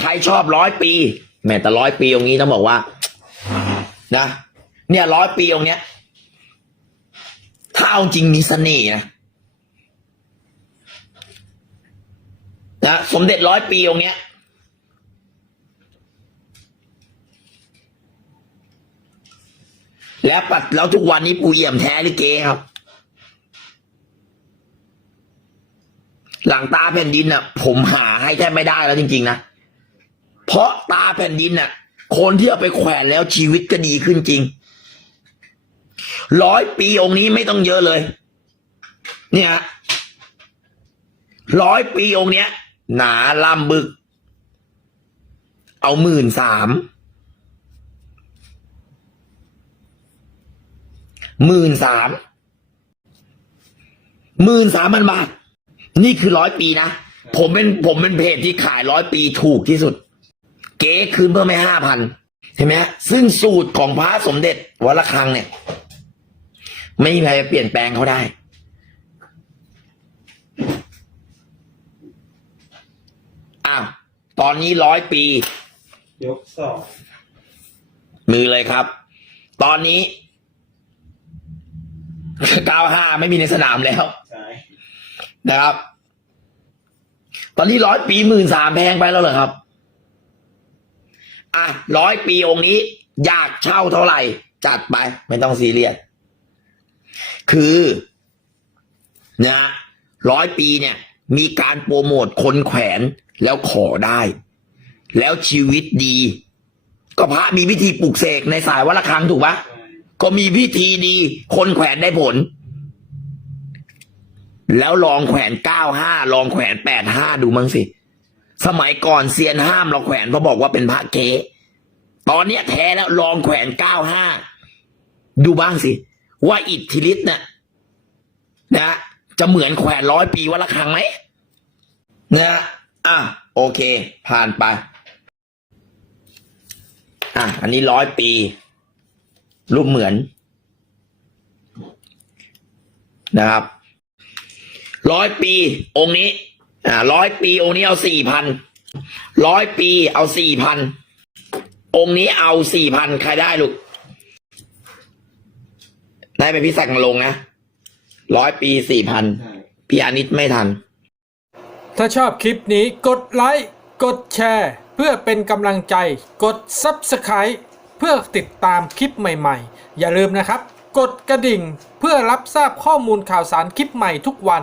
ใครชอบร้อยปีแม้แต่ร้อยปีองนี้ต้องบอกว่า นะ เนี่ยร้อยปีองเนี้ย ถ้าเอาจริงมีเสน่ห์นะนะสมเด็จร้อยปีองเนี้ยแล้วปัดแล้วทุกวันนี้ปูเอี่ยมแท้ลิเกครับ หลังตาแผ่นดินน่ะ ผมหาให้แทบไม่ได้แล้วจริง ๆ นะ เพราะตาแผ่นดินน่ะ คนที่เอาไปแขวนแล้วชีวิตก็ดีขึ้นจริง ร้อยปีองค์นี้ไม่ต้องเยอะเลย เนี่ยร้อยปีองค์เนี้ย หนาลำบึก เอาหมื่นสามหมื่นสามหมื่นสามพันบาท นี่คือร้อยปีนะ ผมเป็นผมเป็นเพจที่ขายร้อยปีถูกที่สุด เก๊คืนเพิ่มไม่ห้าพันเห็นไหมฮะซึ่งสูตรของพระสมเด็จวัดระฆังเนี่ย ไม่มีใครเปลี่ยนแปลงเขาได้ อ้าว ตอนนี้ร้อยปี ยกสองมือเลยครับ ตอนนี้95ไม่มีในสนามแล้ว ใช่นะครับ ตอนนี้ร้อยปีหมื่นสามแพงไปแล้วเหรอครับ อะร้อยปีองค์นี้ อยากเช่าเท่าไหร่ จัดไปไม่ต้องซีเรียสคือนะร้อยปีเนี่ย มีการโปรโมทคนแขวนแล้วขอได้ แล้วชีวิตดี ก็พระมีพิธีปลุกเสกในสายวัดระฆังถูกปะก็มีพิธีดี คนแขวนได้ผล แล้วลองแขวนเก้าห้าลองแขวนแปดห้าดูมั้งสิ สมัยก่อนเซียนห้ามเราแขวนเพราะบอกว่าเป็นพระเก๊ตอนเนี้ยแท้แล้วลองแขวนเก้าห้าดูบ้างสิ ว่าอิทธิฤทธิ์น่ะนะจะเหมือนแขวนร้อยปีวัดละครังไหมนะอะโอเค ผ่านไป อะ อันนี้ร้อยปี รูปเหมือน นะครับร้อยปี องค์นี้ อ่าร้อยปีองค์นี้เอาสี่พันร้อยปีเอาสี่พันองค์นี้เอาสี่พันใครได้ลูก ได้ไปพี่สักดิ์มาลงนะร้อยปีสี่พันใช่พี่อานิตไม่ทัน ถ้าชอบคลิปนี้กดไลค์ กดแชร์ เพื่อเป็นกำลังใจ กด Subscribe เพื่อติดตามคลิปใหม่ๆ อย่าลืมนะครับ กดกระดิ่งเพื่อรับทราบข้อมูลข่าวสารคลิปใหม่ทุกวัน